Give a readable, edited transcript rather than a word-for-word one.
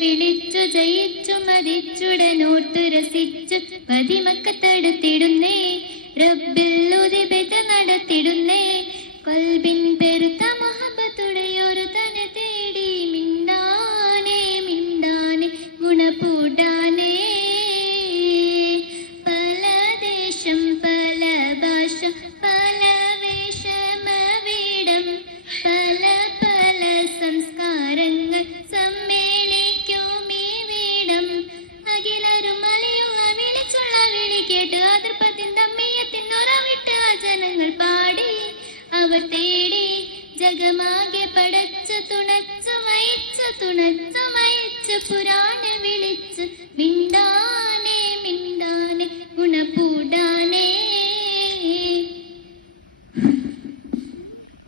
വിളിച്ചു ജയിച്ചു മതിച്ചുടനോട്ടു രസിച്ചു പതിമക്കത്തടുത്തിടുന്നേ റബ്ബിൽ ഉദിബിത നടത്തിടുന്നേ കൽബിൻ പെരുത്ത മുഹബത്തുടയൊരു തന്നെ തേടി മിണ്ടാനേ മിണ്ടാനേ ഗുണപൂടാനേ പല ദേശം പല ഭാഷ പല വേഷമവിടം പല പല സംസ്കാരങ്ങൾ സമ്മേളിക്കും ഈ വീടം അഖിലരും അലിയുള്ള വിളിച്ചുള്ള വിളി കേട്ട് അതിർപ്പത്തിൻ തമ്മിയത്തിനൊറവിട്ട് ആ ജനങ്ങൾ പാടി അവർ തേടി ജഗമാകെ പടച്ചു തുണച്ചു മയിച്ചു പുരാ